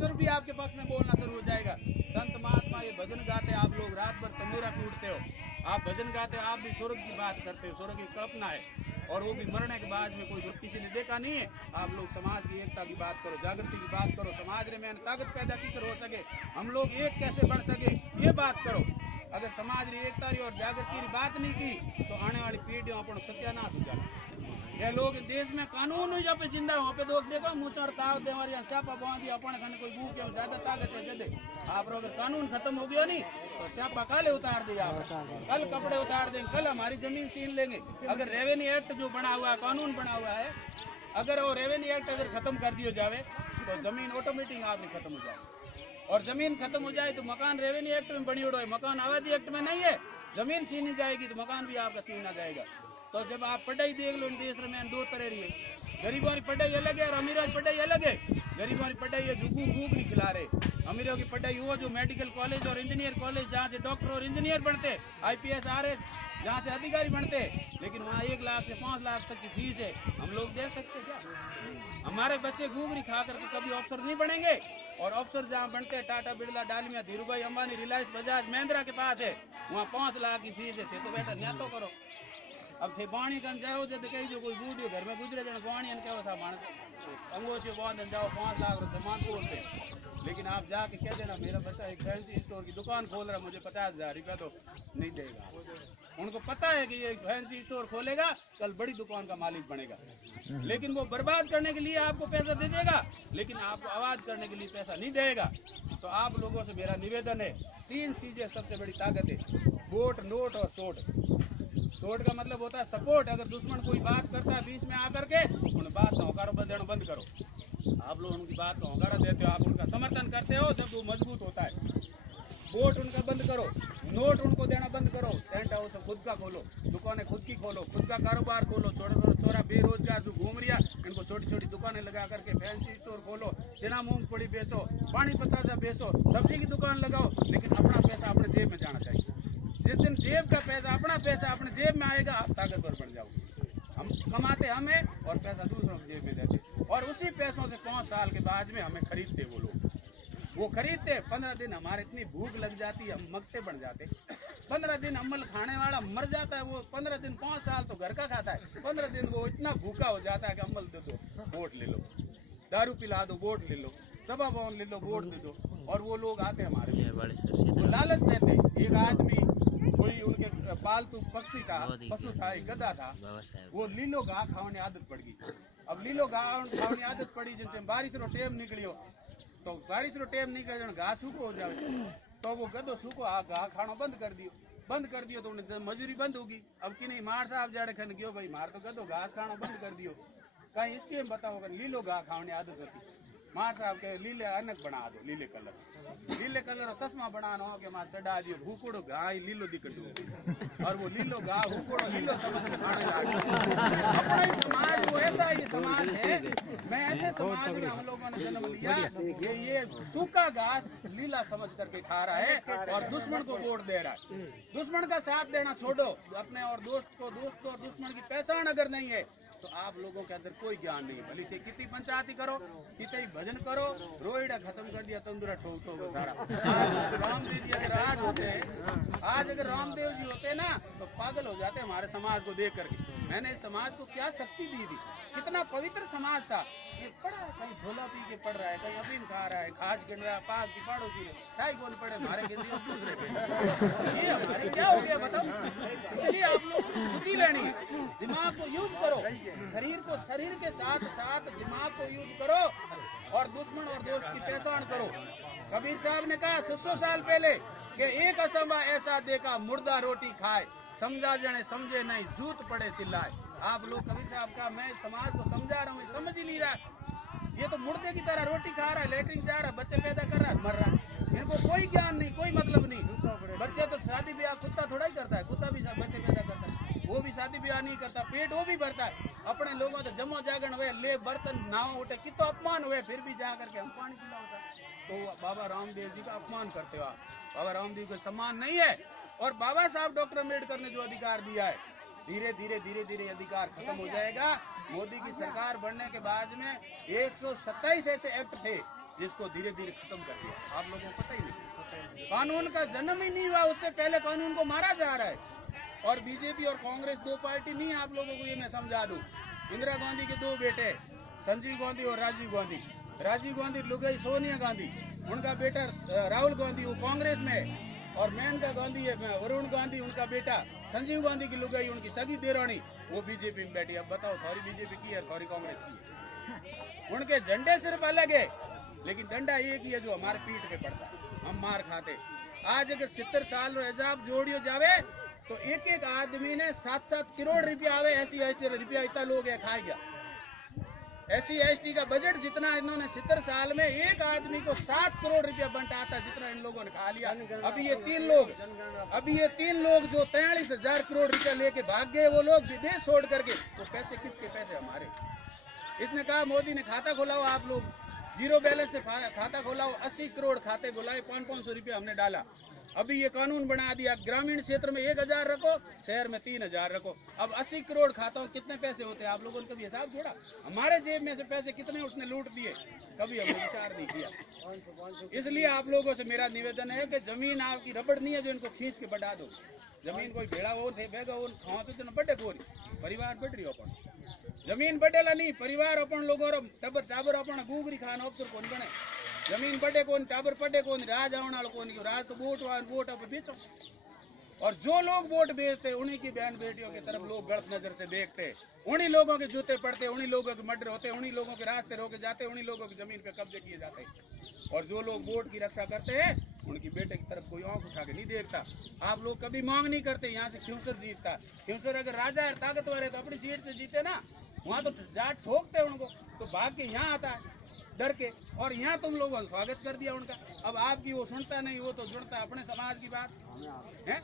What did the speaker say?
अफसर भी आपके पक्ष में बोलना शुरू हो जाएगा। संत महात्मा ये भजन गाते, आप लोग रात भर तंदूरा कूटते हो, आप भजन गाते हो, आप भी स्वर्ग की बात करते हो, स्वर्ग की कल्पना है, और वो भी मरने के बाद में कोई किसी ने देखा नहीं है। आप लोग समाज की एकता की बात करो, जागृति की बात करो, समाज में ताकत पैदा की हो सके, हम लोग एक कैसे बढ़ सके, ये बात करो। अगर समाज की एकता और जागृति की बात नहीं की तो आने वाली पीढ़ियों अपन सत्यानाश हो जाए। ये लोग देश में कानून जहाँ पे जिंदा वहाँ पे लोग देखो मुँह और ताव दे और स्यापा बांधी अपने खाने कोई भूख है ज्यादा ताकत है जदे आप अगर कानून खत्म हो गया नहीं तो स्यापा काले उतार दिया, कल कपड़े उतार देंगे, कल हमारी जमीन छीन लेंगे। अगर रेवेन्यू एक्ट जो बना हुआ है, कानून बना हुआ है, अगर वो रेवेन्यू एक्ट अगर खत्म कर दिया जावे तो जमीन ऑटोमेटिक आपने खत्म हो जाए, और जमीन खत्म हो जाए तो मकान रेवेन्यू एक्ट में बनी उड़ो है, मकान आबादी एक्ट में नहीं है, जमीन छीनी जाएगी तो मकान भी आपका छीना जाएगा। तो जब आप पढ़ाई देख लो देश में दो तरह रही है, गरीबों की पढ़ाई अलग है और अमीरों की पढ़ाई अलग है। गरीबों की पढ़ाई है जो भूख नहीं खिला रहे, अमीरों की पढ़ाई वो जो मेडिकल कॉलेज और इंजीनियर कॉलेज जहाँ से डॉक्टर और इंजीनियर बनते, IPS RS जहाँ से अधिकारी बनते, लेकिन वहाँ 1 लाख से 5 लाख तक की फीस है। हम लोग दे सकते क्या? हमारे बच्चे घूघरी खा कर तो कभी अफसर नहीं बनेंगे, और अफसर जहाँ बनते हैं टाटा बिरला डालमिया धीरूभाई अंबानी रिलायंस बजाज महिंद्रा के पास है, वहाँ 5 लाख की फीस है। तो बेटा न्या तो करो। अब थे बाणी कन जाओ जब कहीं जो कोई बूढ़ी घर में गुजरे जन बाणी क्या था मानस अंगोछे बांध जाओ 5 लाख रुपए मान बोलते, लेकिन आप जाके कह देना मेरा बच्चा एक फैंसी स्टोर की दुकान खोल रहा है, मुझे 50,000 रुपया तो नहीं देगा। उनको पता है कि ये फैंसी स्टोर खोलेगा कल बड़ी दुकान का मालिक बनेगा, लेकिन वो बर्बाद करने के लिए आपको पैसा दे देगा, लेकिन आपको आवाज करने के लिए पैसा नहीं देगा। तो आप लोगों से मेरा निवेदन है, 3 चीजें सबसे बड़ी ताकत है, वोट, नोट और सोट। सोट का मतलब होता है सपोर्ट। अगर दुश्मन कोई बात करता है बीच में आकर के उन बात का होकारो बंद करो। आप लोग उनकी बात का होकारा देते हो, आप उनका समर्थन करते हो जब वो मजबूत होता है। वोट उनका बंद करो, नोट उनको देना बंद करो, टेंट हाउस खुद का खोलो, दुकानें खुद की खोलो, खुद का कारोबार खोलो। छोरा बेरोजगार जो घूम रहा इनको छोटी छोटी दुकानें लगा करके फैंसी स्टोर खोलो, चना मूंगफली बेचो, पानी पतासा बेचो, सब्जी की दुकान लगाओ, लेकिन अपना पैसा अपने जेब में जाना चाहिए। जिस दिन जेब का पैसा अपने जेब में आएगा आप ताकतवर बन जाओगे। हम कमाते हमें और पैसा दूसरों की जेब में देते, और उसी पैसों से 5 साल के बाद में हमें खरीदते वो लोग। वो खरीदते 15 दिन हमारे इतनी भूख लग जाती है, हम मगते बन जाते। 15 दिन अम्मल खाने वाला मर जाता है, वो 15 दिन 5 साल तो घर का खाता है, 15 दिन वो इतना भूखा हो जाता है कि अम्मल दे दो, वोट ले लो, दारू पिला दो, वोट ले लो, सभा भवन ले लो, वोट दे दो। और वो लोग आते हमारे वो लालच देते। एक आदमी कोई उनके पालतू पक्षी था, पशु था, एक गधा था, वो लीलो घास खाने आदत पड़ गई। अब लीलो घास खाने आदत पड़ी जिनसे बारिश रो टेम निकलियो, तो बारिश रो टेम निकल घास सूखो हो जाए, तो वो गधो सूखो घास खाना बंद कर दियो तो उन्हें मजूरी बंद होगी। अब कि नहीं मार साहब जाड़े खन गयो भाई मार तो गधो घास खाना बंद कर दियो, कहीं इसके बताओ अगर लीलो घास खाने आदत होती मार साहब के लीले अनक बना दो, लीले कलर और चश्मा बनाना हो के मार चढ़ा दियो, हुकुड़ो घास लीलो दिक्कत हो, और वो लीलो घास हुकुड़ो लीलो समझ के खाने लगा। अपना ही समाज वो ऐसा ही समाज है, मैं ऐसे समाज में हम लोगों ने जन्म लिया, ये सूखा घास लीला समझ करके खा रहा है और दुश्मन को वोट दे रहा है। दुश्मन का साथ देना छोड़ो, अपने और दोस्त और दुश्मन की पहचान अगर नहीं है तो आप लोगों के अंदर कोई ज्ञान नहीं है। भली थे कितनी पंचायती करो, कितनी भजन करो, रोइडा खत्म कर दिया तंदूरा ठोक सारा। रामदेव जी अगर आज अगर रामदेव जी होते ना तो पागल हो जाते हमारे समाज को देख करके। मैंने इस समाज को क्या शक्ति दी थी, कितना पवित्र समाज था। ये पढ़ा है, कहीं झोला पी के पढ़ रहा है, कहीं अफीम खा रहा है, खाज गिन रहा है, पाक की पाड़ो की ढाई गोल पड़े हमारे गिन रही दूसरे के। ये हमारे क्या हो गया बताओ। इसलिए आप लोगों को शुद्धि लेनी है, दिमाग को यूज करो, शरीर के साथ साथ दिमाग को यूज करो, और दुश्मन और दोस्त की पहचान करो। कबीर साहब ने कहा 600 साल पहले कि एक असंभा ऐसा देखा मुर्दा रोटी खाए, समझा जने समझे नहीं, जूत पड़े चिल्लाए। आप लोग कबीर साहब का मैं समाज को समझा रहा हूँ, समझ ही नहीं रहा। ये तो मुर्दे की तरह रोटी खा रहा है, लेटरिन जा रहा है, बच्चे पैदा कर रहा है, मर रहा है। इनको कोई ज्ञान नहीं, कोई मतलब नहीं। बच्चे तो शादी ब्याह कुत्ता थोड़ा ही करता है, कुत्ता भी बच्चे पैदा करता है, वो भी शादी ब्याह नहीं करता, पेट वो भी भरता है। अपने लोगों तो जमो जागरण हुए, ले बर्तन नाव उठे, कितना अपमान हुए, फिर भी जा करके हम पानी पिलाओ। तो बाबा रामदेव जी का अपमान करते हो आप। बाबा रामदेव का सम्मान नहीं है। और बाबा साहब डॉक्टर अम्बेडकर ने जो अधिकार दिया है, धीरे धीरे अधिकार खत्म हो जाएगा। मोदी की सरकार बनने के बाद में 127 ऐसे एक्ट थे जिसको धीरे धीरे खत्म कर दिया। आप लोगों को पता ही नहीं, कानून का जन्म ही नहीं हुआ, उससे पहले कानून को मारा जा रहा है। और बीजेपी और कांग्रेस दो पार्टी नहीं, आप लोगों को ये मैं समझा दूं। इंदिरा गांधी के दो बेटे, संजीव गांधी और राजीव गांधी। राजीव गांधी लुगाई सोनिया गांधी, उनका बेटा राहुल गांधी वो कांग्रेस में, और मेनका गांधी है वरुण गांधी, उनका बेटा संजीव गांधी की लुगाई उनकी सगी देरानी, वो बीजेपी में बैठी। अब बताओ, सॉरी बीजेपी की है, सॉरी कांग्रेस की है। उनके झंडे सिर्फ अलग है, लेकिन डंडा एक ही है जो हमारे पीठ पे पड़ता है, हम मार खाते। आज अगर 70 साल एजाब जोड़ियो जावे तो एक एक आदमी ने 7-7 करोड़ रुपया आवे, ऐसी रुपया इतना लोग है खाए गया। SC/ST का बजट जितना इन्होंने 70 साल में एक आदमी को 7 करोड़ रुपया बंटा था, जितना इन लोगों ने खा लिया। अभी ये तीन लोग जो 43,000 करोड़ रुपया लेके भाग गए, वो लोग विदेश छोड़ करके, तो पैसे किसके पैसे? हमारे। इसने कहा मोदी ने खाता खोलाओ, आप लोग जीरो बैलेंस से खाता खोलाओ। 80 करोड़ खाते बुलाए, 500 रुपया हमने डाला। अभी ये कानून बना दिया, ग्रामीण क्षेत्र में 1,000 रखो, शहर में 3,000 रखो। अब 80 करोड़ खाता कितने पैसे होते हैं? आप लोगों ने कभी हिसाब जोड़ा? हमारे जेब में से पैसे कितने उसने लूट दिए, कभी हमने विचार नहीं किया। इसलिए आप लोगों से मेरा निवेदन है कि जमीन आपकी रबड़ नहीं है जो इनको खींच के बढ़ा दो। जमीन कोई भेड़ा हो बेगा हो खाओ तो बड़े गोरी परिवार बढ़ रही हो, अपन जमीन बढ़ेला नहीं, परिवार अपन लोगों टबर टाबर अपन गुगरी खान अफसर कौन बने, जमीन बढ़े कौन, टाबर पड़े कौन, राज आने कौन, राज तो वोट अब बेचो। और जो लोग वोट बेचते उन्हीं की बहन बेटियों की तरफ लोग गलत नजर से देखते, उन्हीं लोगों के जूते पड़ते, उन्हीं लोगों के मर्डर होते, उन्हीं लोगों के रास्ते रोके जाते, उन्हीं लोगों की जमीन पे कब्जे किए जाते। और जो लोग वोट की रक्षा करते हैं उनकी बेटे की तरफ कोई आंख उठा के नहीं देखता। आप लोग कभी मांग नहीं करते, यहाँ से क्यूसर जीतता। क्यूसर अगर राजा है, ताकतवर है, तो अपनी सीट से जीते ना, वहाँ तो जाट ठोकते उनको, तो भाग के यहाँ आता है डर के, और यहाँ तुम लोगों ने स्वागत कर दिया उनका। अब आपकी वो सुनता नहीं, वो तो जुड़ता अपने समाज की बात है।